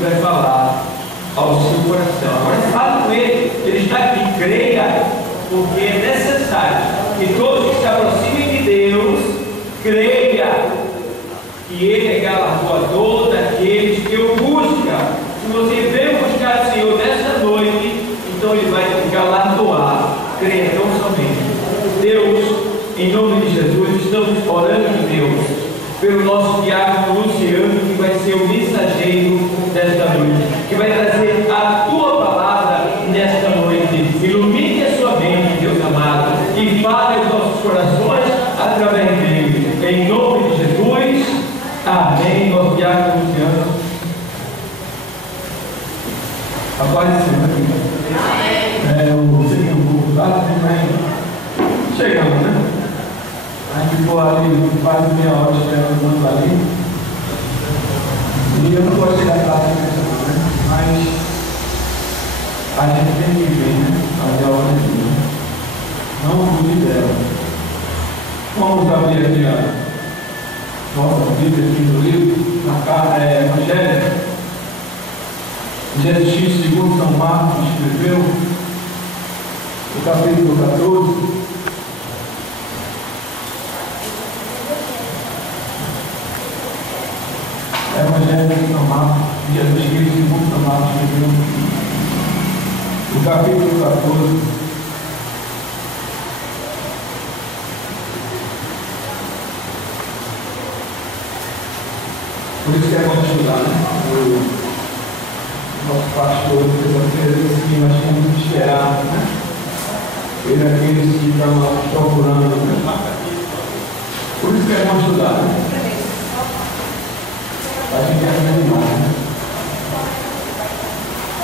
vai falar ao seu coração. Agora fale com ele, ele está aqui, creia, porque é necessário que todos que se aproximem de Deus creia que ele é galardoador daqueles que o buscam. Se você veio buscar o Senhor nesta noite, então ele vai te galardoar. Creia tão somente. Deus, em nome de Jesus, estamos orando de Deus pelo nosso diácono Luciano, que vai ser o mensageiro desta noite, que vai trazer a tua palavra nesta noite. Ilumine a sua mente, Deus amado, e fale os nossos corações através dele. Em nome de Jesus, amém. Nosso diácono Luciano apareceu aqui. Eu sei que é um pouco tarde, mas chegamos, né? A gente ficou ali quase meia hora esperando ali. E eu não gosto de chegar tarde, né? Mas a gente tem que ver, né? Fazer a hora de Deus. Não cuide dela. Vamos abrir aqui a nossa Bíblia aqui no livro, na carta Evangelho. Jesus, segundo São Marcos, escreveu, no capítulo 14. Evangelho de São Marcos, Jesus Cristo, segundo São Marcos, escreveu, no capítulo 14. Por isso que é bom estudar, né? O nosso pastor, que nós temos que esperar, né? Ele é aqueles que estão procurando, né? Por isso que é bom estudar, né? A gente é animado, né?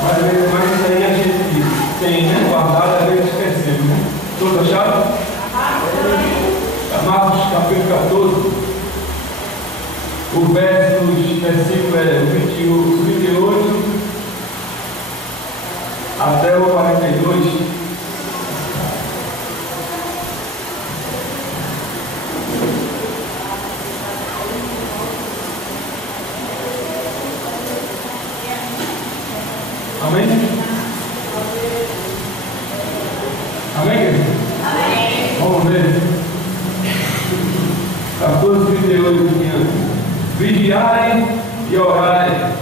Mas isso aí a gente tem, né? Guardado, às vezes esquecemos, né? Todos acharam? Marcos capítulo 14, o versículo é o 28 até o 42. Amém? Amém, querido? Amém. Vamos ver. 14, 38. Vigiai e orai,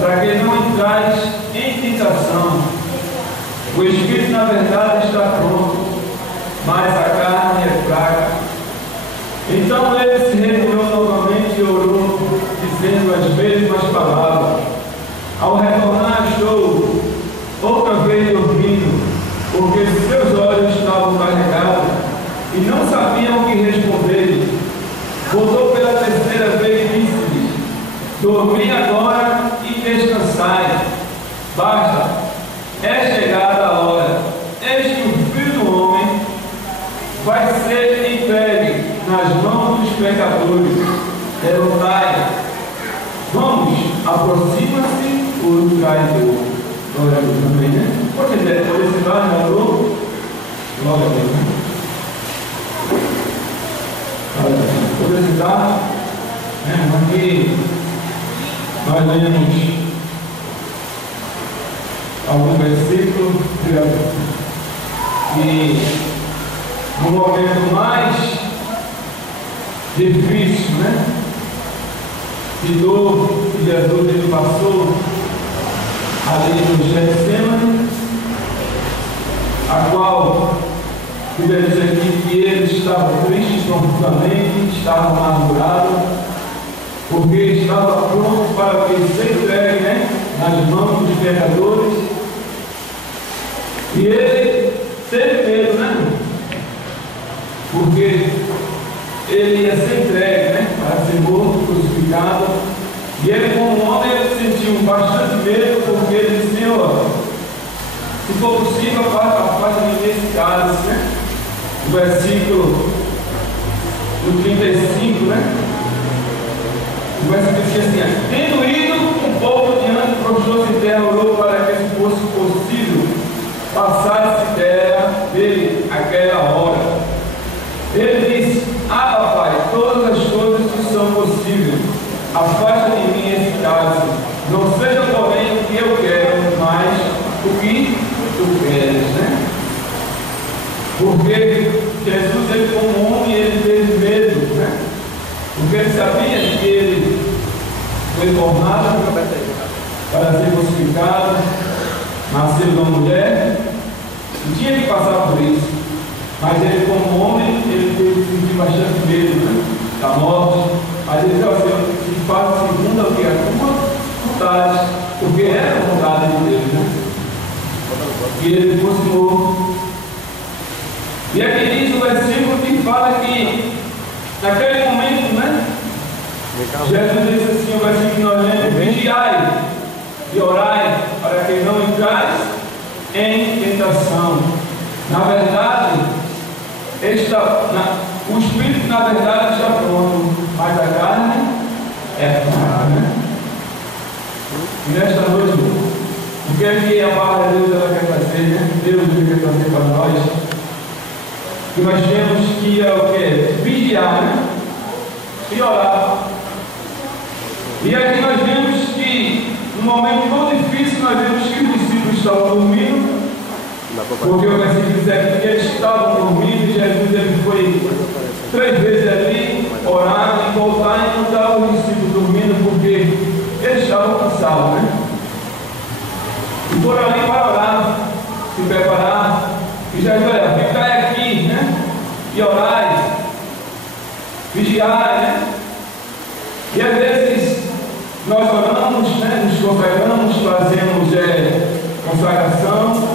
para que não entrais em tentação. O espírito, na verdade, está pronto, mas a carne é fraca. Então ele se reuniu novamente e orou, dizendo as mesmas palavras. Ao retornar, estou outra vez dormindo, porque seus olhos estavam carregados e não sabiam o que responder. Voltou pela terceira vez e disse-lhes: dormi agora e descansai. Basta, é chegada a hora. Eis que o Filho do Homem vai ser entregue nas mãos dos pecadores. Derrotai. Vamos, aproxima-se o traidor. Glória a Deus também, né? Pode dizer, por esse lado, traidor. Glória a Deus, né? Por esse lado, aqui nós lemos algum versículo e no momento mais difícil, né? De dor que Jesus ele passou ali no Getsemane, a qual Bíblia diz aqui que ele estava triste profundamente, estava amargurado, porque estava pronto para ser entregue, né, nas mãos dos pecadores. E ele teve medo, né? Porque ele ia ser entregue, né, para ser morto, crucificado. E ele, como homem, ele sentiu bastante medo, porque ele disse: Senhor, se for possível, afasta-me desse cálice, né? O versículo do 35, né? O versículo diz assim: tendo ido um pouco diante, prostrou-se em terra, orou para que se fosse possível passar-se dele aquela hora. Ele disse: Pai, todas as coisas que são possíveis, afasta de mim esse cálice, não seja Porque Jesus, ele como homem, ele teve medo, né? Porque ele sabia que ele foi formado para ser crucificado, nasceu de uma mulher, e tinha que passar por isso. Mas ele como homem, ele teve que sentir bastante medo, né, da morte. Mas ele disse assim: se faz segundo o que é a tua vontade, porque era a vontade de Deus, né? E ele continuou. E aqui diz o versículo que fala que naquele momento, né, Jesus disse assim, o versículo que nós lemos: vigiai e orai para que não entrais em tentação. Na verdade, o espírito na verdade está pronto, mas a carne é fraca, né? E nesta noite, o que é que a palavra de Deus ela quer trazer, né? Deus quer trazer para nós, que nós temos que o quê? Vigiar, né? E orar. E aqui nós vemos que num momento tão difícil, nós vemos que os discípulos estavam dormindo, porque o versículo diz aqui que eles estavam dormindo, e Jesus ele foi 3 vezes ali orar e voltar e encontrar os discípulos dormindo, porque eles estavam cansados, né? E foram ali para orar, se preparar, e Jesus olha, ficai aqui, né? E orai, vigiai, né? E às vezes nós oramos, né? Nos consagramos, fazemos consagração,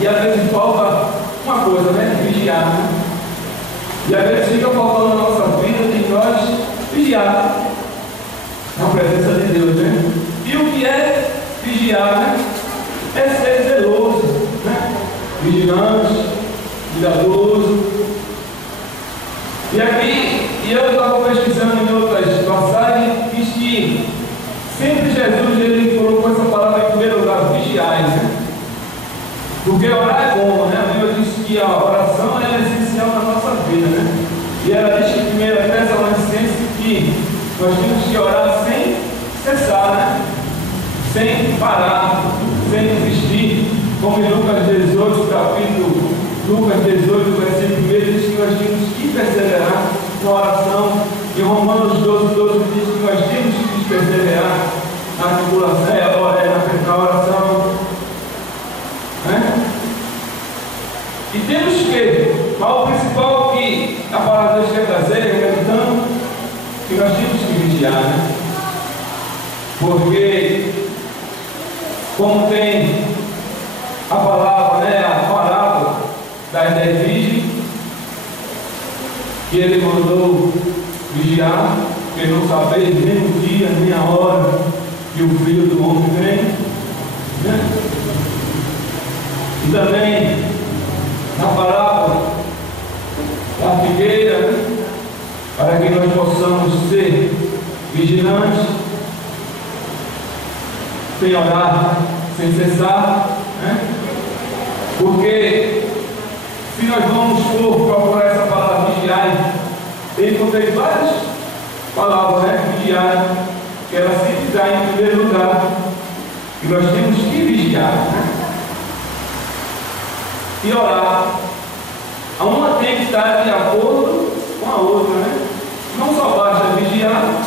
e às vezes falta uma coisa, né? Vigiar, né? E às vezes fica faltando na nossa vida de nós vigiar na presença de Deus, né? E o que é vigiar, né? É ser zeloso, né? Vigilante, cuidadoso. E aqui, eu estava pesquisando em outras passagens, diz que sempre Jesus ele colocou essa palavra em primeiro lugar, vigiais, né? Porque orar é bom, né? A Bíblia diz que a oração é essencial na nossa vida, né? E ela diz que em 1 Tessalonicenses que nós temos que orar sem cessar, né? Sem parar, sem desistir, como em Lucas 18, capítulo Lucas 18, versículo 1, diz que nós temos que perseverar na oração. E Romanos 12, 12 diz que nós temos que perseverar na tribulação, na oração, né? E temos que, mas o principal que a palavra de Deus quer trazer, acreditando que nós temos que vigiar, né? Porque como tem a palavra, né, a parábola das 10 virgens, que ele mandou vigiar, porque não sabeis nem o dia, nem a hora que o Filho do Homem vem, né? E também na parábola da figueira, né? Para que nós possamos ser vigilantes, sem orar, sem cessar, né? Porque se nós vamos procurar essa palavra vigiar, eu encontrei várias palavras, né? Vigiar, que ela sempre está em primeiro lugar, e nós temos que vigiar, né? E orar. A uma tem que estar de acordo com a outra, né? Não só basta vigiar, né?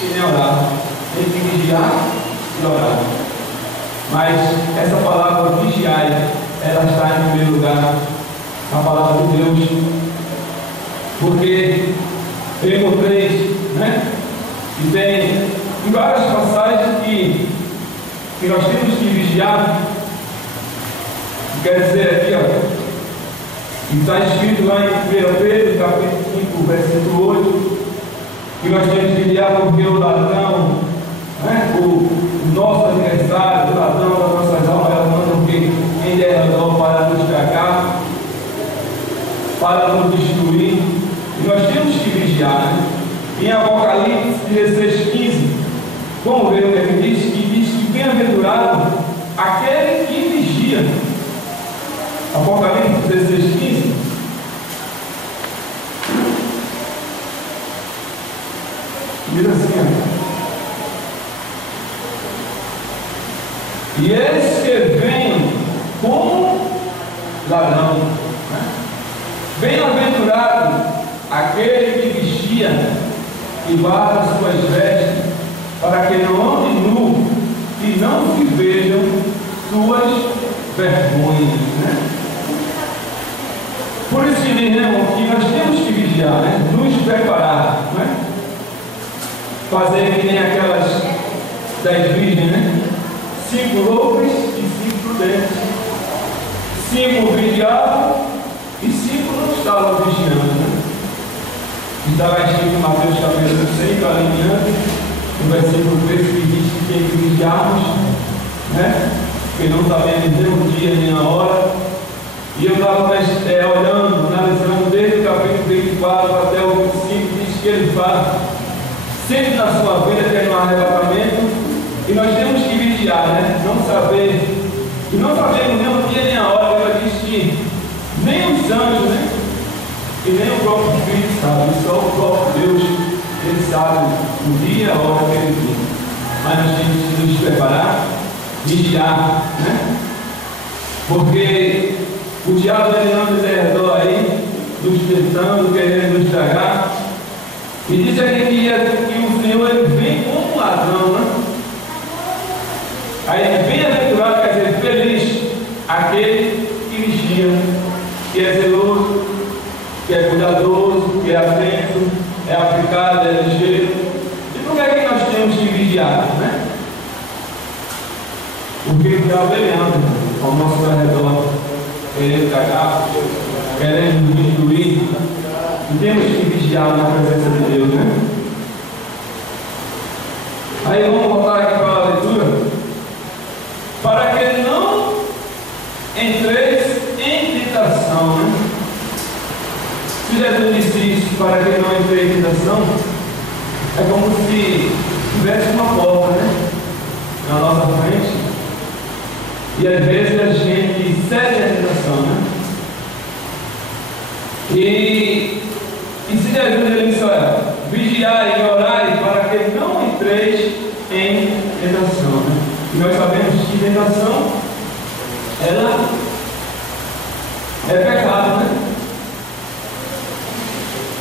E nem orar. Tem que vigiar e orar. Mas essa palavra vigiar, ela está em primeiro lugar na palavra de Deus, porque eu encontrei, né? E tem em várias passagens que nós temos que vigiar. Quer dizer aqui, ó, e está escrito lá em 1 Pedro, capítulo 5, versículo 8, que nós temos que vigiar porque o ladrão, né, o nosso adversário, o ladrão das nossas almas, ela manda o que? Em derredor para nos pecar, para nos destruir, e nós temos que vigiar, né? Em Apocalipse 16, 15, vamos ver o que ele diz, que diz que bem-aventurado aquele que vigia. Apocalipse 16, 15. Diz assim, ó. E eis que vem como ladrão, né? Bem-aventurado aquele que vigia e guarda as suas vestes, para que não ande nu e não se vejam suas vergonhas, né? Por isso que, irmão, que nós temos que vigiar, né? Nos preparar, né? Fazer que nem aquelas 10 virgens, né? 5 loucas e 5 prudentes. 5 vigiavam e 5 não estavam vigiando, né? Está lá escrito em Mateus capítulo 6, para em diante, no versículo 13, que diz que tem que vigiarmos, né? Porque não sabemos nem o dia nem a hora. E eu estava olhando, analisando desde o capítulo 24 até o 25, diz que ele fala sempre na sua vida que é no arrebatamento, e nós temos que vigiar, né? Não saber, e não sabemos nem o dia nem a hora. Ela diz que nem os anjos, né? E nem o próprio Espírito sabe, só o próprio Deus, ele sabe o dia, a hora que ele tem. Mas nós temos que nos preparar, vigiar, né? Porque o diabo ele não nos herdou aí, nos tentando, querendo nos estragar. E diz aqui que o Senhor ele vem como um ladrão, né? Aí bem-aventurado quer dizer feliz aquele que vigia, que é zeloso, que é cuidadoso, que é atento, é aplicado, é ligeiro. E por que é que nós temos que vigiar, né? Porque o diabo ele anda ao nosso redor, querendo cagar, querendo nos destruir. E temos que vigiar na presença de Deus, né? Aí vamos voltar aqui para a leitura. Para que não entreis em tentação, né? Se Jesus disse isso, para que não entre em tentação, é como se tivesse uma porta, né? Na nossa frente. E às vezes a gente cede à tentação, né? E se Jesus ele disse, olha, vigiai e orai para que não entreis em tentação, né? E nós sabemos que tentação, ela é pecado, né?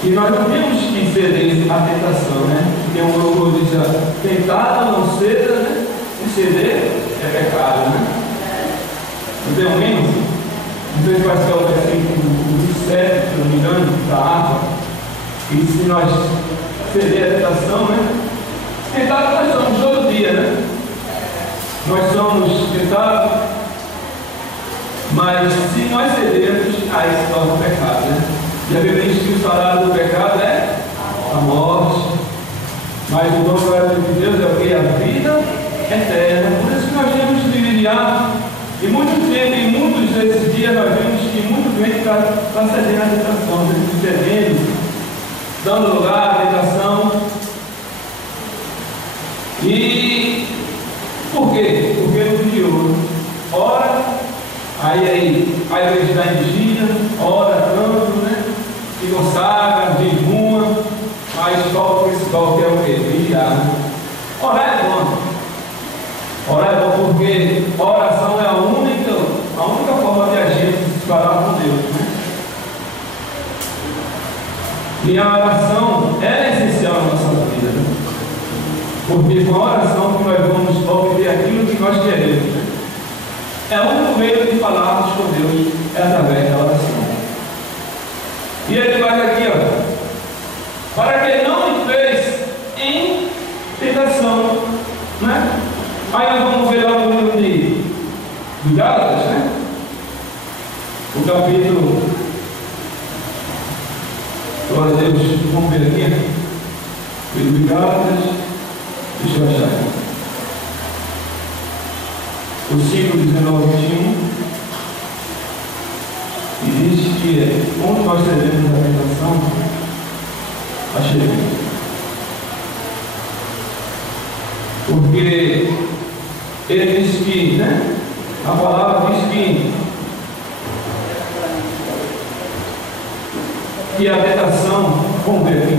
E nós não temos que ceder à tentação, né? Tem um louvor que diz, tentada não ceda, né? E ceder é pecado, né? Não tem um hino? Não sei se vai ser o versículo 27, se não me engano, da harpa. E se nós ceder à tentação, né? Tentados nós somos todo dia, né? Nós somos tentados, mas se nós cedermos, aí se torna pecado, né? E a Bíblia diz que o salário do pecado é a morte, mas o dom gratuito de Deus é o que? A vida eterna. Por isso que nós temos que vigiar. E muito tempo, em muitos desses dias, nós vemos que muito gente está cedendo à tentação, cedendo, dando lugar à tentação. E por quê? Porque no vigiou. Ora, aí a igreja está em vigília, ora tanto, né? Se consagra, jejuma, mas qual o principal que é o quê? Vigiar. Orar é bom. Orar é bom porque a oração é a única forma de a gente se falar com Deus, né? E a oração é essencial na nossa vida, né? Porque com a oração que nós vamos obter aquilo que nós queremos, né? É o único meio de falarmos com Deus, é através da oração. E ele vai aqui, ó, para que não entreis em tentação, né? Aí nós vamos ver lá no livro de Gálatas, né? O capítulo, glória a Deus, vamos ver aqui, livro de Gálatas, deixa eu achar aqui. O 5, 19, 21, e diz que onde nós cedemos a tentação, achei. Porque ele diz que, né? A palavra diz que a tentação, vamos ver aqui,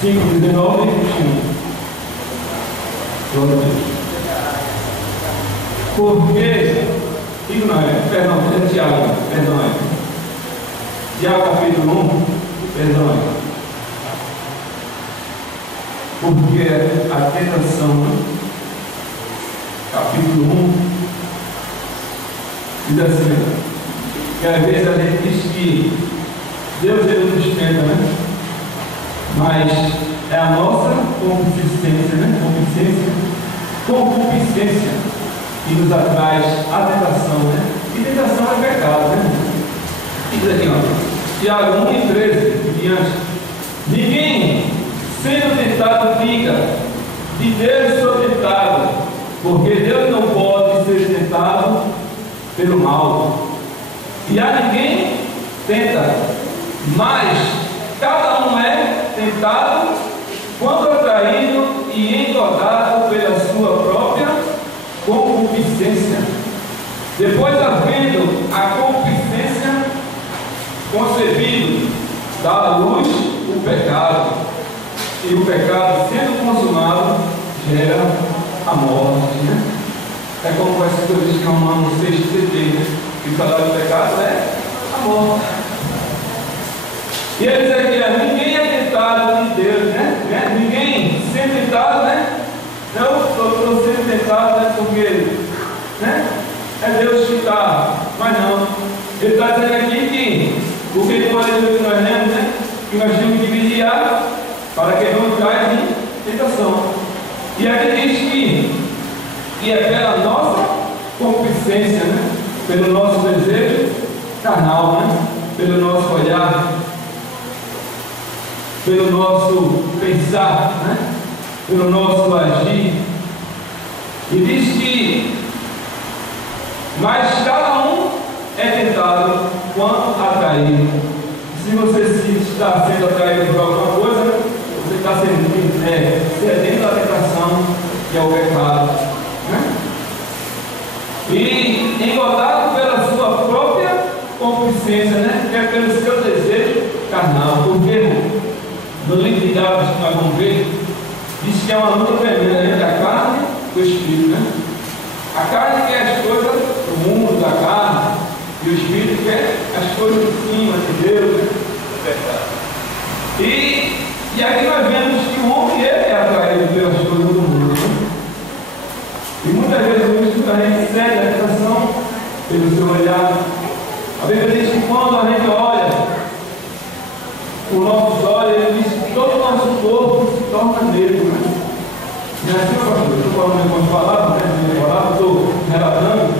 5, 19 e 21. Glória a Deus. Porque, perdão, é Tiago, perdão, Tiago capítulo 1, perdão, porque a tentação, capítulo 1, diz assim, que às vezes a gente diz que Deus ele nos tenta, né? Mas é a nossa concupiscência, né? Concupiscência que nos atrai a tentação, né? E tentação é pecado, né? Diz aqui, ó, Tiago 1 e 13, e diante. Ninguém sendo tentado fica, de Deus sou tentado, porque Deus não pode ser tentado pelo mal. E a ninguém tenta, mas cada um é tentado quando atraído e engodado pela sua própria concupiscência. Depois, havendo a concupiscência concebido, dá à luz o pecado, e o pecado, sendo consumado, gera a morte, né? É como essa coisa que Romanos 6,3, né? Que o salário do pecado é a morte. E ele diz aqui, ninguém é tentado de Deus, né? Ninguém sendo tentado, né? Não estou sendo tentado, né? Porque, né? É Deus que está, mas não. Ele está dizendo aqui que o que ele pode dizer que nós lemos, né? Que nós temos que vigiar para que não caia em tentação. E aqui diz que é pela nossa concupiscência, né? Pelo nosso desejo carnal, né? Pelo nosso olhar, pelo nosso pensar, né? Pelo nosso agir. E diz que, mas cada um é tentado quando atraído. Se você está sendo atraído por alguma coisa, você está cedendo à tentação, que é o pecado, né? E engodado pela sua própria concupiscência, né? Que é pelo seu desejo carnal. Porque no livro de Gálatas que nós vamos ver, diz que é uma luta tremenda entre a carne e o espírito, né? A carne quer as coisas do mundo, da carne, e o espírito quer as coisas de cima, de Deus, né? E aqui nós vemos que o homem é atraído pelas coisas do mundo, né? E muitas vezes a gente cede a tentação pelo seu olhar. A Bíblia diz que quando a gente olha, os nossos olhos, ele diz que todo o nosso corpo se torna negro, né? Não é assim, pastor? Estou falando algumas palavras, né? Estou relatando.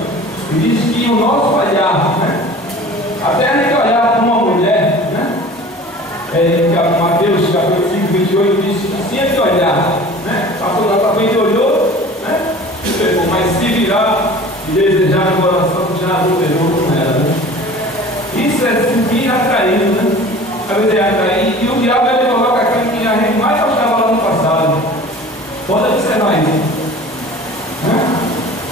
E diz que o nosso olhar, né? Até a gente olhar para uma mulher, né? Mateus capítulo 5, 28 diz que sempre olhar, né? Passou lá para frente e olhou, né? Mas se virar e desejar no coração, já não pegou com ela, né? Isso é sentir atraído, né? Às vezes é atrair, e o diabo ele coloca aquilo que a gente mais gostava lá no passado. Pode observar isso, né?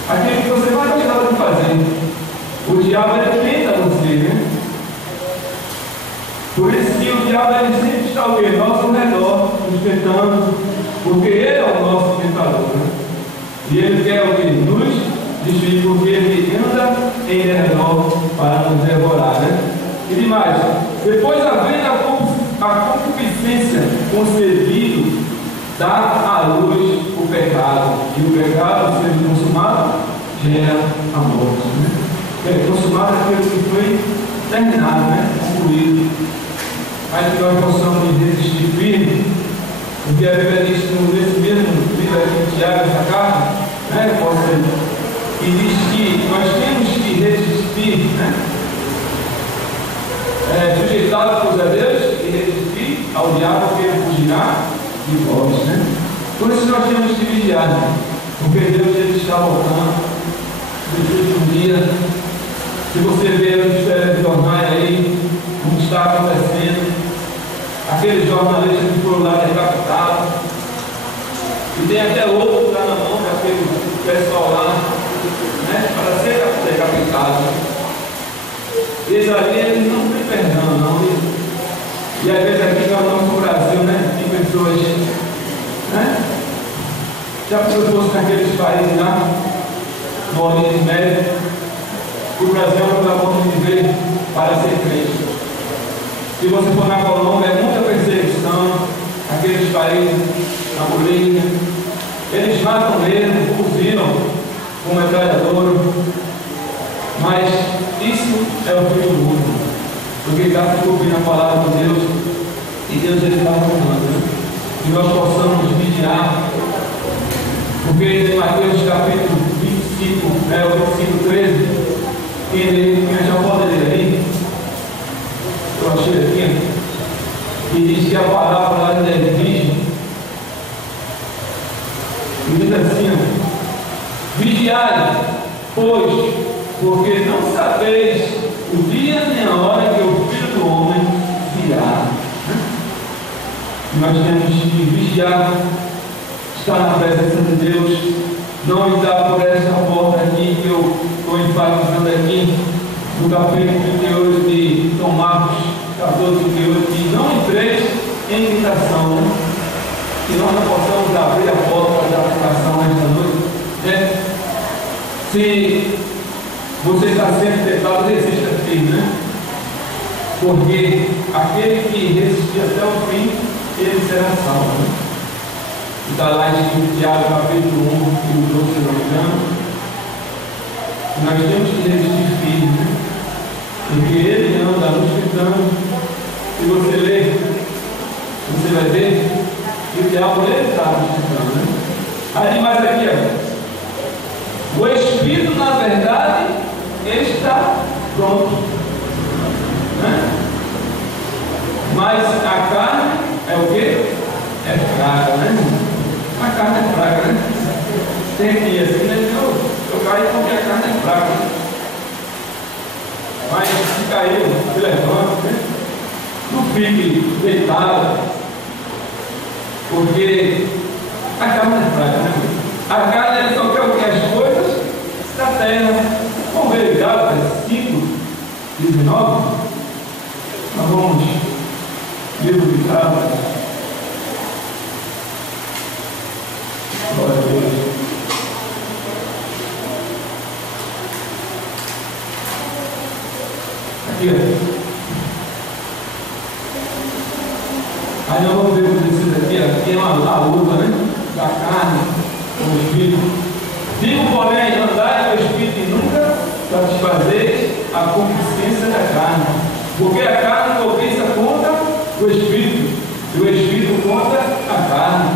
Aquilo que você mais gostava de fazer. O diabo ele tenta você, né? Por isso que o diabo ele sempre está ao nosso redor, nos tentando, porque ele é o nosso tentador, né? E ele quer o que? Nos destruir, porque ele anda em redor para nos devorar, né? E demais, depois havendo a concupiscência concebido, dá à luz o pecado, e o pecado, sendo consumado, gera a morte, né? Consumado é aquilo que foi terminado, né? Concluído. Mas que nós possamos resistir firme, porque a Bíblia diz nesse mesmo livro de Tiago, essa carta, né? E diz que nós temos que resistir, né? Sujeitados a Deus e resistir ao diabo, que ele fugirá de vós, né? Por isso nós temos que vigiar, né? Porque Deus ele está voltando no dia. Se você vê os telejornais aí, o que está acontecendo, aqueles jornalistas que foram lá decapitados, e tem até outro que está na mão daquele pessoal lá, né, para ser decapitado. Esse ali ele não tem perdão, não. E às vezes aqui no nosso Brasil, né, tem pessoas, né? Já se fosse naqueles países lá, no Oriente Médio, o Brasil é um lugar bom de viver para ser crente. Se você for na Colômbia, é muita perseguição, aqueles países, na Bolívia, eles matam mesmo, fuzilam com metralhadora, mas isso é o fim do mundo, porque está se cumprindo a palavra de Deus, e Deus ele está falando, né? Que nós possamos vigiar, porque em Mateus capítulo 25, o versículo 13, quem já pode ler aí, eu achei aqui, e diz que a palavra lá é virgem, e diz assim: vigiai, pois, porque não sabeis o dia nem a hora que o Filho do Homem virá. Nós temos que vigiar, estar na presença de Deus, não entrar por essa porta aqui que eu estou enfatizando aqui, no capítulo 38 de São Marcos 14, 38, que não entreis em tentação, né? Que nós não possamos abrir a porta da tentação nesta noite, né? Se você está sendo tentado, resista firme, né? Porque aquele que resistir até o fim, ele será salvo, né? Está lá em Tiago capítulo 1, versículo 12, se não me engano. Nós temos que resistir firme, né? Porque ele anda nos tentando. Se você ler, você vai ver que o diabo ele está nos tentando, né? Aí mais aqui, ó. O Espírito, na verdade, está pronto, né? Mas a carne é o quê? É fraca, né? A carne é fraca, né? Tem que assim, né? Eu caio porque a carne é fraca, né? Mas se caiu, se levanta, né? Não fique deitado, porque a carne é fraca, né? A carne ele só quer o que? As coisas da terra. Vamos ver Gálatas 5, 19. Nós vamos livro de Gálatas. Glória a Deus. Aqui, ó. Aí nós vamos ver o que diz aqui, tem uma luta, né? Da carne com o Espírito. Digo, porém, andai no Espírito e nunca satisfazeis a concupiscência da carne, porque a carne cobiça contra o Espírito, e o Espírito contra a carne.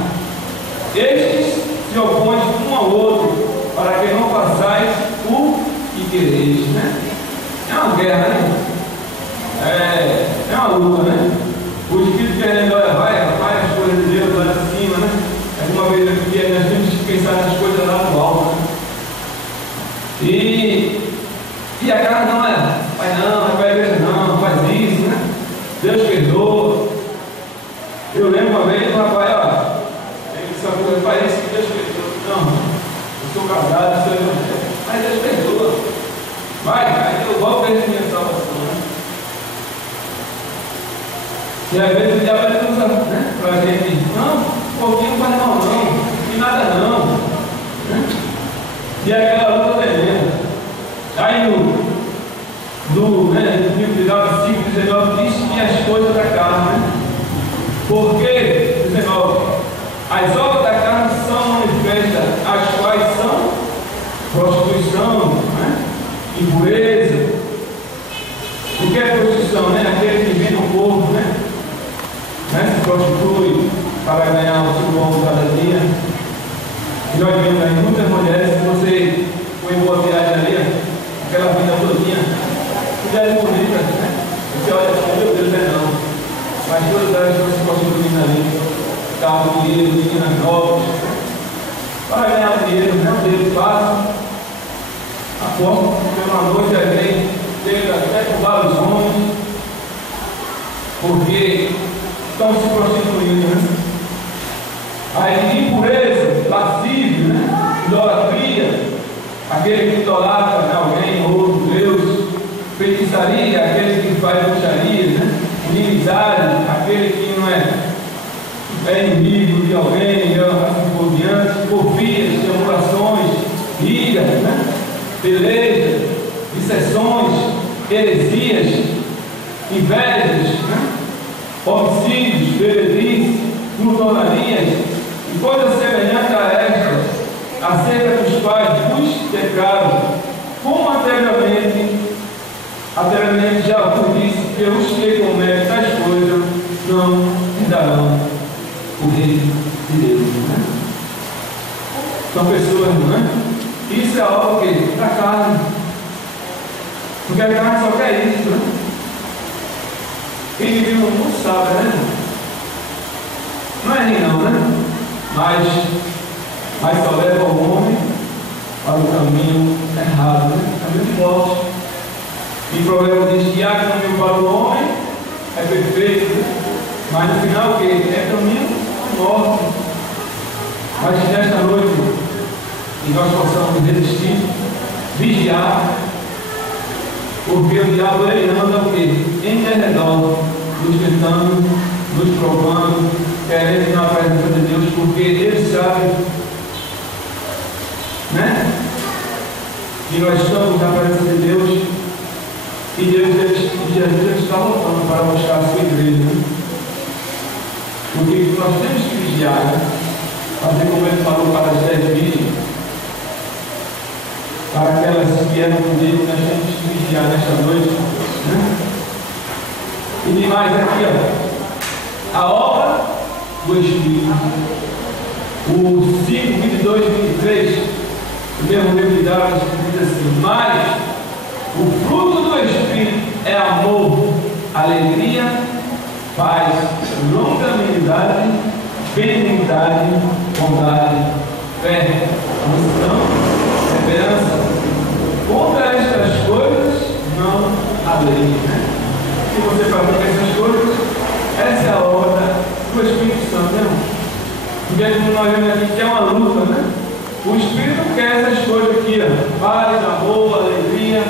Estes se opõem um ao outro, para que não façais o que quereis, né? É uma guerra, né? É uma luta, né? O Espírito querendo vai as coisas de Deus lá de cima, né? Alguma vez aqui nós temos que pensar nas coisas lá do alto, né? E a carne não vai para a igreja não, faz isso, né? Deus perdoa. Eu lembro uma vez, um rapaz, ele disse uma coisa, parece que Deus perdoa. Não, eu sou casado, sou evangélico, mas Deus perdoa. Vai, eu volto a minha salvação, né? E às vezes o diabo ele usa, né, para a gente, não, um pouquinho não faz mal não, e nada não, né? E aquela luta tremenda. Aí no livro de Gálatas 5, 19 diz que as coisas da carne, né? Porque, 19, as obras da carne são manifestas, as quais são prostituição, né? Impureza. O que é prostituição, né? Aquele que vem no corpo, né? Se prostitui para ganhar o seu pão cada dia. E nós vemos aí muitas mulheres, se você foi em boa viagem ali, aquela vida todinha, mulheres bonitas, né? Você olha assim, meu Deus, não. Mas todas elas estão se prostituindo ali, carro, dinheiro, meninas novas, para ganhar dinheiro, não é um dinheiro fácil. Aposto que uma noite alguém chega até com vários homens, porque estão se prostituindo, né? Aí impureza, lascívio, né? Idolatria, aquele que idolatra, né, alguém ou outro Deus. Feitiçaria, aquele que faz bruxaria, né? Inimizade, aquele que não é inimigo de alguém, assim por diante. Porfias, emulações, iras, né? Pelejas, dissessões, heresias, invejas, né? coisa semelhante a estas, acerca dos quais vos declaro, como anteriormente já vos disse, que os que cometem tais coisas não herdarão o reino de Deus. Né? São pessoas, não é? Isso é algo que da carne. Porque a carne só quer isso, né? Quem vive no mundo sabe, né? Não é nem não, né? Mas só leva o homem para o caminho errado, né? Caminho de morte. E o provérbio diz que há caminho para o homem, é perfeito, né? Mas no final o que? É caminho de morte. Mas que nesta noite e nós possamos resistir, vigiar, porque o diabo ele anda o quê? Em derredor, nos tentando, nos provando, querendo na presença de Deus, porque ele sabe, né? Que nós estamos na presença de Deus e Jesus está voltando para buscar a sua igreja, né? Porque nós temos que vigiar, né? Fazer como ele falou para as 10 virgens, para aquelas que eram comigo, nós temos que vigiar nesta noite, né? E demais aqui, ó, a obra do Espírito. O 5, 22 e 23, o mesmo livro de Gálatas diz assim: mas o fruto do Espírito é amor, alegria, paz, longanimidade, benignidade, bondade, fé, mansidão, esperança. Contra estas coisas não há lei, né? Se você pratica essas coisas, essa é a obra do Espírito Santo, né? Porque como nós vemos aqui que é uma luta, né? O Espírito quer essas coisas aqui, ó: paz, amor, alegria,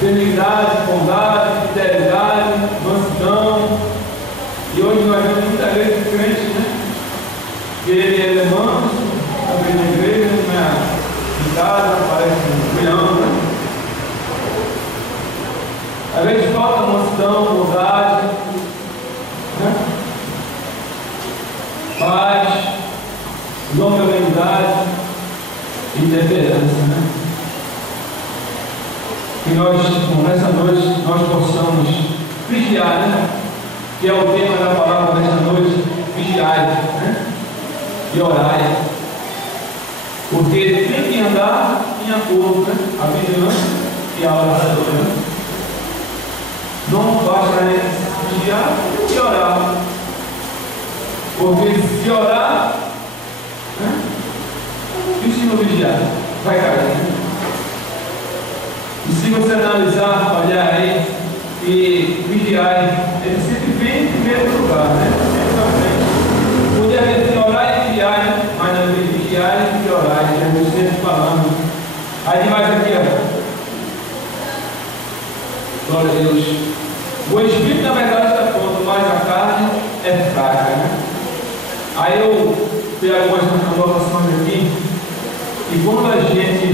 benignidade, bondade, fidelidade, mansidão. E hoje nós vemos muita vezes crente, né? Que ele é manso, também na igreja, né? Em casa, parece um milhão, né? Às vezes falta mansidão, bondade, né? Paz, longanimidade e temperança, né? Que nós, nessa noite, nós possamos vigiar, né? Que é o tema da palavra desta noite: vigiai, né? E orai. Porque tem que andar em acordo, né? A vigilância e a oração, né? Não basta vigiar e orar. Porque se orar, né? E se não vigiar? Vai cair, né? E se você analisar, olhar aí e vigiar, ele sempre vem em primeiro lugar, né? Podia dizer orar e vigiar, né? Mas não é vigiar e orar, Jesus sempre falando. Aí demais aqui, ó. Glória a Deus. O Espírito na verdade está pronto, mas a carne é fraca, né? Aí eu tenho algumas anotações aqui. E quando a gente,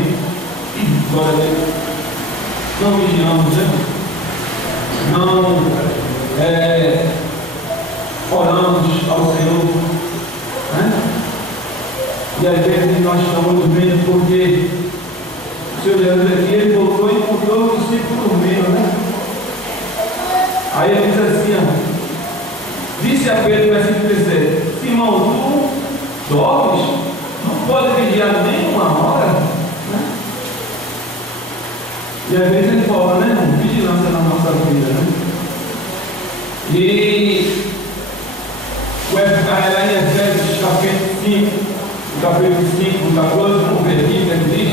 glória a Deus, não vigiamos, né? Não oramos ao Senhor, né? E às vezes nós estamos dormindo porque o Senhor Jesus aqui, ele voltou e encontrou os discípulos dormindo, né? Aí ele diz assim, ó: disse a Pedro, versículo 17: Simão, tu dormes? Não pode vigiar nem uma hora? Né? E às vezes ele fala, né, irmão? Vigilância na nossa vida, né? E lá em Efésios capítulo 5, 14, vamos ver aqui que ele diz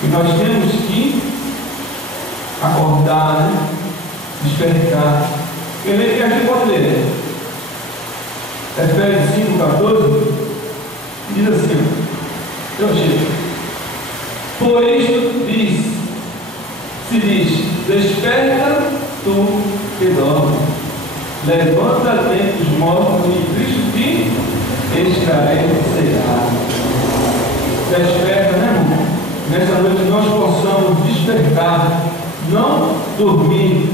que nós temos que acordar, né? Despertar. Quem lê que a gente pode ler? Efésios 5, 14 diz assim: eu chego. Por isto se diz: desperta tu que dorme, levanta dentre os mortos e Cristo te esclarecerá. Desperta, né, irmão? Nessa noite nós possamos despertar, não dormir,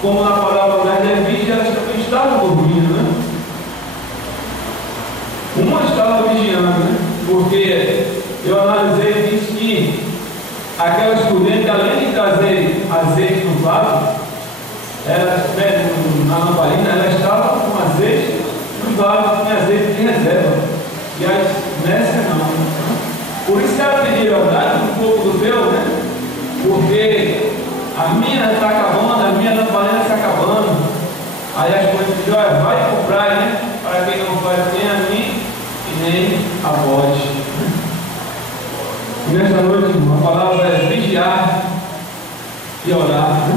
como na palavra das levíticas, elas também estavam dormindo, né? Uma estava vigiando, né? Porque eu analisei e disse que aquela estudante, além de trazer azeite no vaso, ela, na lamparina, ela estava com azeite no vaso, tinha azeite de reserva. E a nessa não. Por isso que ela pediu, dá um pouco do teu, né? Porque a minha está acabando, a minha lamparina está acabando. Aí as coisas dizem, olha, vai comprar, né? Para quem não faz nem a mim e nem a vós. E nesta noite, a palavra é vigiar e orar, né?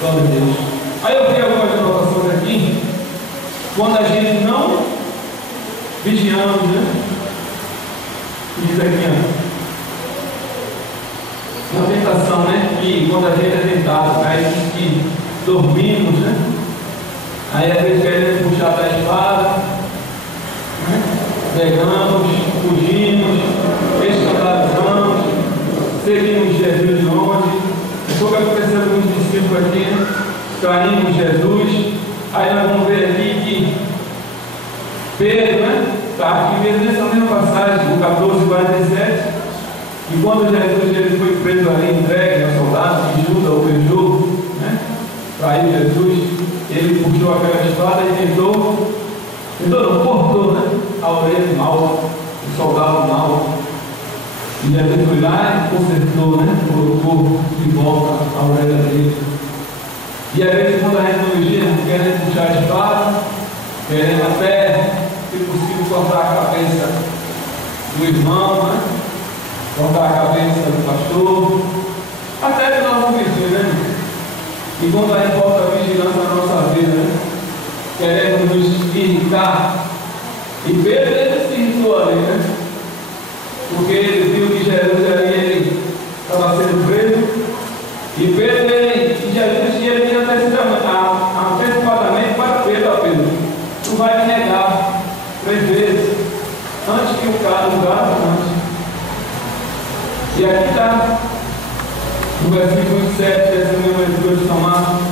Glória a Deus. Aí eu vi algumas anotações aqui. Quando a gente não vigiamos, né? Diz aqui, ó, na tentação, né? Que quando a gente é tentado, aí diz que dormimos, né? Aí às vezes queremos puxar da espada, né? Pegamos, fugimos, escandalizamos, seguimos Jesus longe. Foi o que aconteceu com os discípulos aqui, né? Traímos Jesus. Aí nós vamos ver aqui que Pedro, né? Está aqui mesmo nessa mesma passagem, o 14:47. E quando Jesus ele foi preso ali, entregue aos soldados, que Judas o beijou, né? Traiu Jesus, ele puxou aquela espada e tentou não, cortou, né? A orelha do mal, o soldado mal. E Jesus foi lá e consertou, né? Colocou de volta a orelha dele. E às vezes, quando a gente não vigia, querendo puxar a espada, querendo até, se possível, cortar a cabeça do irmão, né? Cortar a cabeça do pastor, até que nós não vigimos, né? E quando a gente volta a vigilância na nossa vida, né? Queremos nos irritar. E Pedro ele se irritou ali, né? Porque ele viu que Jesus ali ele estava sendo preso. E Pedro e Jesus ele tinha antecipadamente para Pedro, tu vai me negar 3 vezes antes que o cara do gato antes. E aqui está no versículo 27 dessa mesma leitura de São Marcos.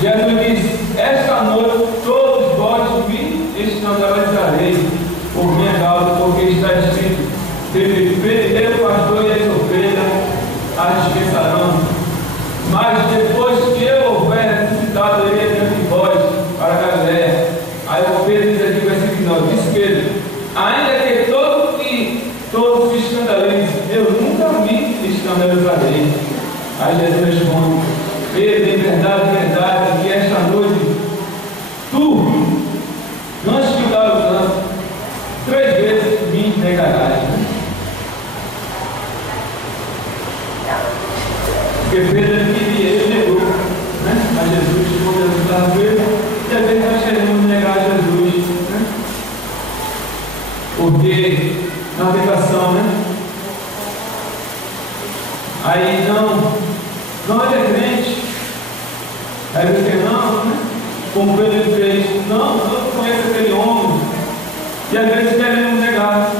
Jesus diz: esta noite todos vós me escandalizarei por minha causa, porque está escrito: prender o pastor e as ovelhas as dispersarão. Mas depois que eu houver ressuscitado, eu irei diante de vós para Galiléia. Aí o Pedro diz aqui no versículo 9: diz Pedro, ainda que todos se escandalizem, eu nunca me escandalizarei. Aí Jesus responde: Pedro, em verdade, que esta noite tu, antes de dar o canto, 3 vezes me negarás. Porque Pedro ele negou, né? A Jesus, quando Jesus estava preso, e às vezes nós queremos negar a Jesus, né? Porque na tentação, né? Aí não ele é crente. Aí você não, né? Como Pedro fez, não conheço aquele homem. E às vezes queremos negar.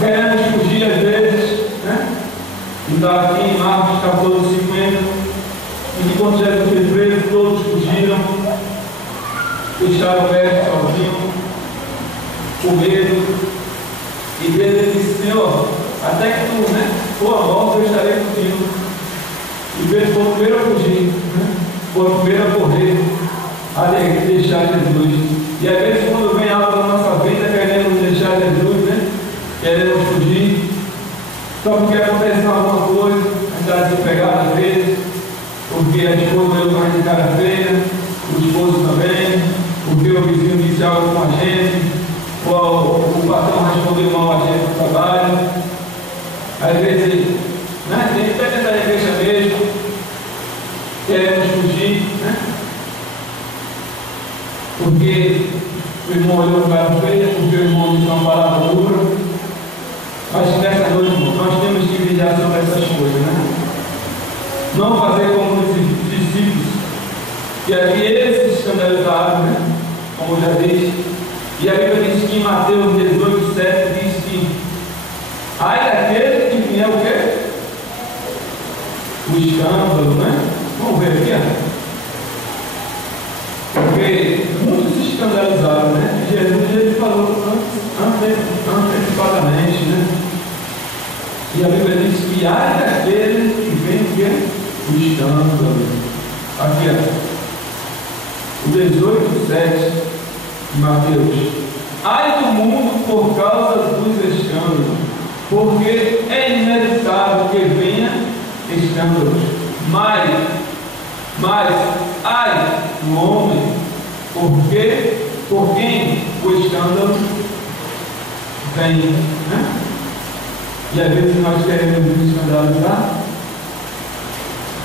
Queremos fugir às vezes, né? E está aqui em Marcos 14:50, e que quando Jesus foi preso, todos fugiram, deixaram o mestre sozinho, com medo. E Pedro disse: Senhor, até que tu, né, for a morte, eu estarei contigo. E Pedro foi o primeiro a fugir, né? Foi o primeiro a correr, a deixar Jesus. E às vezes, quando vem algo na nossa vida, queremos deixar Jesus, né? Queremos fugir. Só porque acontece alguma coisa, a gente está desempregado às vezes, porque a esposa veio com a gente de cara feia, o esposo também, porque o vizinho disse algo com a gente, ou o patrão respondeu mal a gente no trabalho. Às vezes, né, tem que estar dentro da igreja mesmo, queremos fugir, né? Porque o irmão olhou com cara feia, porque o irmão disse uma palavra dura. Mas nessa noite, nós temos que vigiar sobre essas coisas, né? Não fazer como os discípulos, que aqui eles se escandalizaram, né? Como já disse. E a Bíblia diz que em Mateus 18:7 diz que ai daquele que vier o quê? O escândalo, né? Vamos ver aqui, ó. Porque muitos se escandalizaram, né? Jesus E a Bíblia diz que há daquele que vem o quê? O escândalo. Aqui, ó. O 18:7 de Mateus. Ai do mundo por causa dos escândalos, porque é inevitável que venha escândalos. Mas, ai do homem, porque por quem o escândalo vem, né? E às vezes nós queremos nos escandalizar,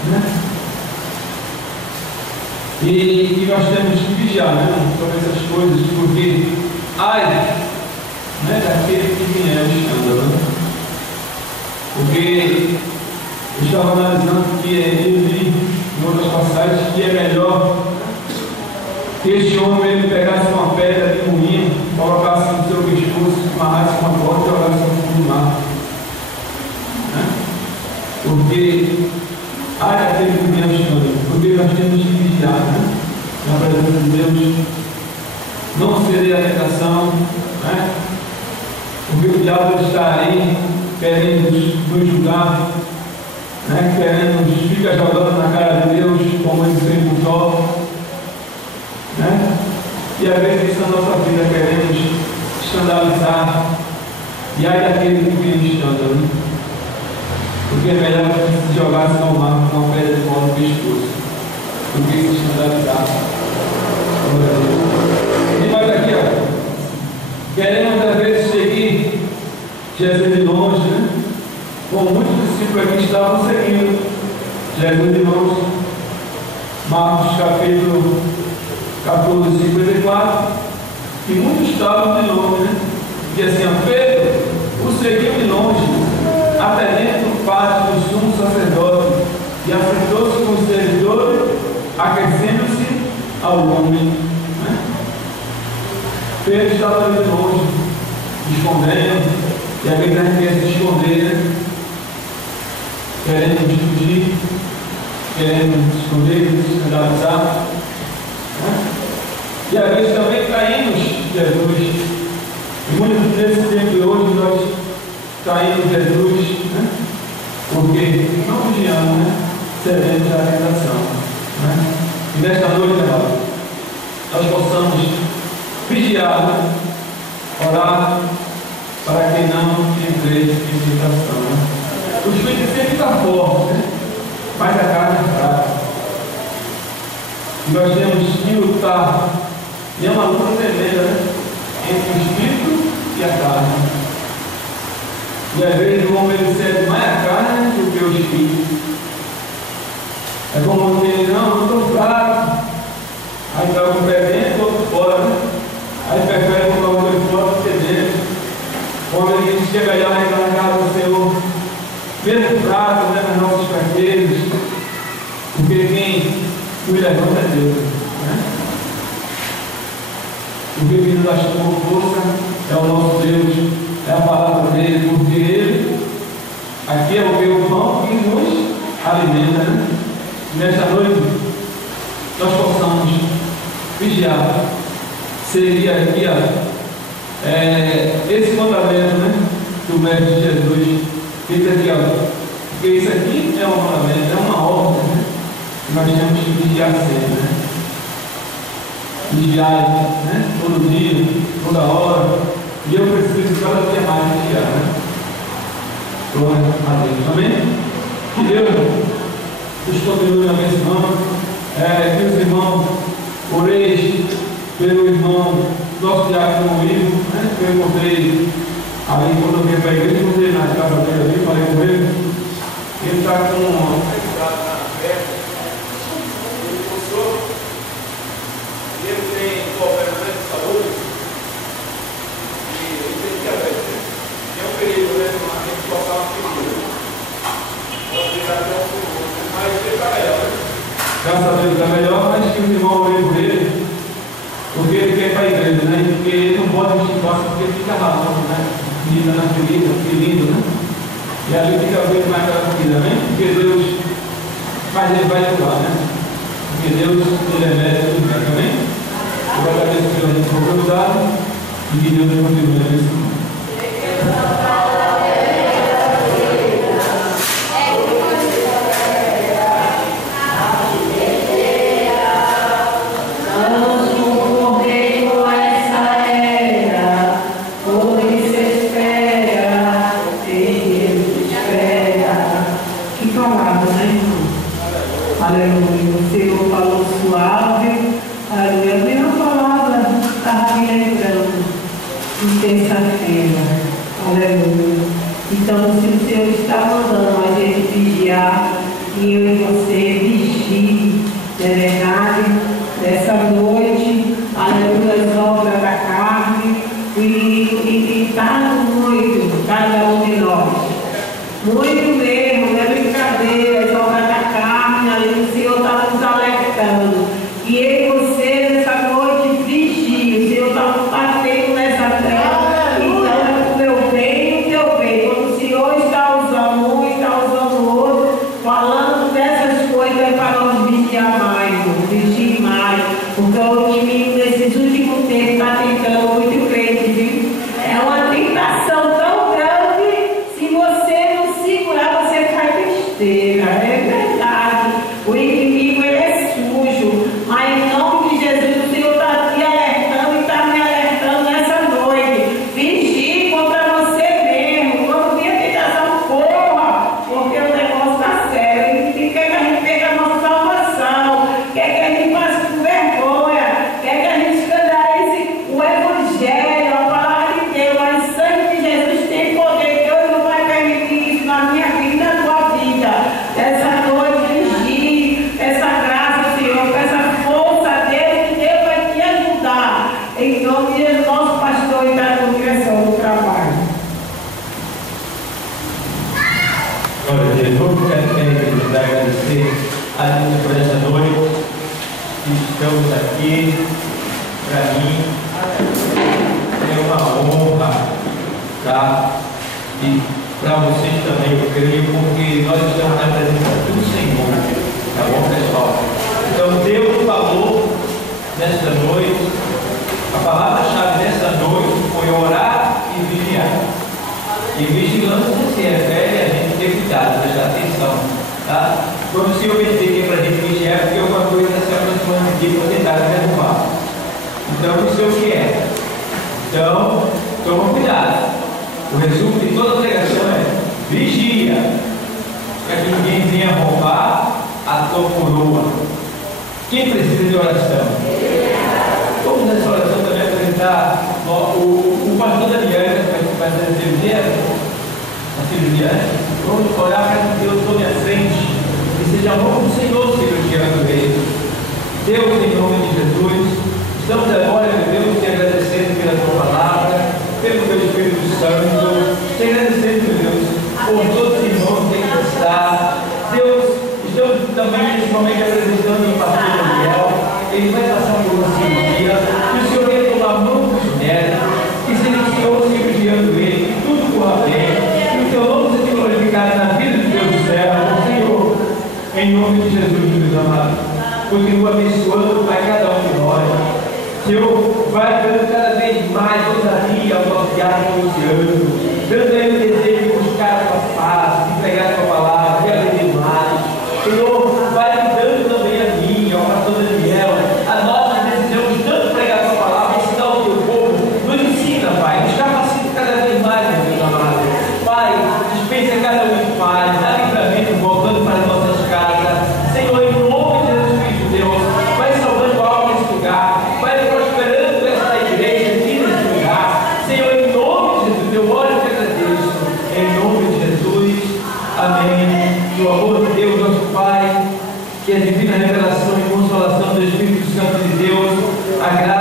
né? E nós temos que vigiar, né, sobre essas coisas, porque ai, né, daquele que vier o escândalo, né? Porque eu estava analisando que eu li em outras passagens que é melhor que este homem ele pegasse uma pedra de moinho, colocasse no seu pescoço, amarrasse uma corda e jogasse no fundo do mar, né? Porque ai daquele que vier o escândalo, porque nós temos que vigiar, né, na presença de Deus, não ceder à tentação, né? Porque o diabo está aí querendo nos julgar, né? Querendo ficar jogando na cara de Deus como ele fez com Jó, né? E às vezes na nossa vida queremos escandalizar, e aí daquele que vem o escândalo, né? Porque é melhor que se jogasse no mar com uma pedra de bola no pescoço do que se escandalizar. E mais aqui, ó, queremos às vezes seguir Jesus de longe, né? Como muitos discípulos aqui estavam seguindo Jesus de longe. Marcos capítulo 54, e muitos estavam de longe, né? E assim, ó, Pedro o seguiu de longe, até dentro do pátio do sumo sacerdote, e afastou-se com os servidores, aquecendo-se ao homem, né? Pedro estava ali de longe, escondendo, e a Bíblia quer se esconder, né? Querendo discutir, querendo se esconder, se escandalizar, né? E às vezes também caímos Jesus. E muitos nesse tempo de hoje nós caímos Jesus, né? Porque não vigiamos, né? Cedemos à tentação, né? E nesta noite, nós possamos vigiar, né? Orar para que não entre em tentação, né? O espírito sempre está forte, né? Mas a carne é fraca. E nós temos que lutar. E é uma luta tremenda, né? Entre o espírito e a carne. E às vezes o homem ele cede mais a carne do que o espírito. É como ele, não, eu estou fraco. Aí está um pé dentro, outro fora, né? Aí prefere colocar o pé fora do que dentro. Quando ele diz que é melhor entrar na casa do Senhor, mesmo fraco, né, nas nossas fraquezas, porque quem nos levanta é Deus, né? Porque quem nos dá força é o nosso Deus, é a palavra dele, porque ele, aqui é o meu pão que nos alimenta, né? Nesta noite, nós possamos vigiar, seguir aqui, esse mandamento, né, do Mestre Jesus, diz aqui, porque isso aqui é um mandamento, é uma ordem, né, que nós temos que vigiar sempre, né? Vigiar, né, todo dia, toda hora, e eu preciso cada dia mais vigiar, né? Glória a Deus, amém? Que Deus continue abençoando, que os irmãos oreis pelo irmão nosso diácono Ivo, né? Que eu encontrei ali quando eu vim para a igreja, encontrei na casa dele ali, falei com ele. Ele está com uma entrada na perna, ele começou, e ele tem problema de saúde, e ele tem diabetes. Tem um período, né? Tem que colocar uma figura. Pode ficar até um pouco, mas ele está melhor, né? Graças a Deus está melhor, mas que o irmão orei por ele, porque ele quer ir para a igreja, né? Porque ele não pode vestir calça porque ele fica ralando, né? Ferida na ferida, ferindo, né? E ali fica bem mais aquela ferida, né? Porque Deus, mas ele vai atuar, né? Porque Deus, ele é médico do bem, amém? Eu agradeço pela gente por oportunidade e que Deus continue abençoando. aleluia. O Senhor falou suave, aleluia. A mesma palavra estava me lembrando de terça-feira, aleluia. Então, se o Senhor está mandando a gente vigiar, e eu e você vigie, não é verdade? Nessa noite, aleluia, as obras da carne, e está muito, cada um de nós. Muito mesmo, não é brincadeira, as obras da carne, aleluia, o Senhor está nos alertando. E eu e você, nessa noite, vigie, o Senhor está nos batendo nessa terra. Então, é o meu bem e o teu bem. Quando o Senhor está usando um, está usando o outro, falando dessas coisas é para nós vigiar mais, vigiar mais. Porque o inimigo, nesses últimos tempos, está tentando muito crente, viu? É uma tentação tão grande, se você não segurar, você cai besteira. É verdade. O inimigo, ele é sujo. Mas em nome de Jesus, o Senhor está te alertando e está me alertando nessa noite. Vigie contra você mesmo. Quando vir a tentação, corra, porque o negócio está sério. E quer que a gente pegue a nossa salvação, quer que a gente passe por vergonha, quer que a gente escandalize o Evangelho, a palavra de Deus. Mas o sangue de Jesus tem poder. Deus não vai permitir isso na minha vida e na tua vida. Essa noite, vigie essa graça, Senhor, com essa força a Deus, que Deus vai te ajudar. Em nome de Jesus, nosso pastor e da congregação do trabalho. Glória a Deus. Vamos quero agradecer a Deus por essa noite que estamos aqui. Para mim é uma honra, tá? E para vocês também, eu creio, porque nós estamos na presença do Senhor, tá bom, pessoal? Então Deus falou nesta noite, a palavra-chave dessa noite foi orar e vigiar. E vigilância se refere a gente ter cuidado, prestar atenção, tá? Quando o Senhor me dizer que é para a gente vigiar, porque alguma coisa está se aproximando de ti para tentar derrubar. Então, o Senhor quer. Então, toma cuidado. O resumo de toda a pregação é vigia, para que ninguém venha roubar a tua coroa. Quem precisa de oração? Vamos nessa oração também apresentar o pastor Daniel, que vai fazer a cirurgia. Vamos orar para que Deus tome a frente e seja a mão do Senhor cirurgiando ele. Deus, em nome de Jesus, estamos agora, meu Deus, te agradecendo pela tua palavra, pelo teu Espírito Santo, te agradecendo, meu Deus, por todos os irmãos que aqui estão. Deus, estamos também nesse momento apresentando o pastor Daniel. Ele vai passar por uma cirurgia, que o Senhor venha tomar a mão dos médicos, que seja o Senhor cirurgiando ele, que tudo corra bem, que o teu nome seja glorificado na vida do teu servo, Senhor, em nome de Jesus, meus amados. Continua abençoando a cada um de nós. Senhor, vai dando cada vez mais ousadia ao nosso diácono Luciano, dando a ele o desejo de buscar a tua paz, de pregar a tua palavra, de aprender mais. Senhor, vai me dando também a mim, ao pastor Daniel, a nossa decisão de tanto pregar a tua palavra, ensinar o teu povo. Nos ensina, Pai, nos capacita cada vez mais, meu amado. Pai, dispensa cada um de paz, dá livramento voltando para as nossas casas. Senhor, em nome de Jesus Cristo, Deus, vai salvando algo nesse lugar, vai prosperando esta igreja aqui nesse lugar. Senhor, em nome de Jesus, eu oro e te agradeço. Em nome de Jesus, amém. Que o amor de Deus, nosso Pai, que a divina revelação e consolação do Espírito Santo de Deus, a graça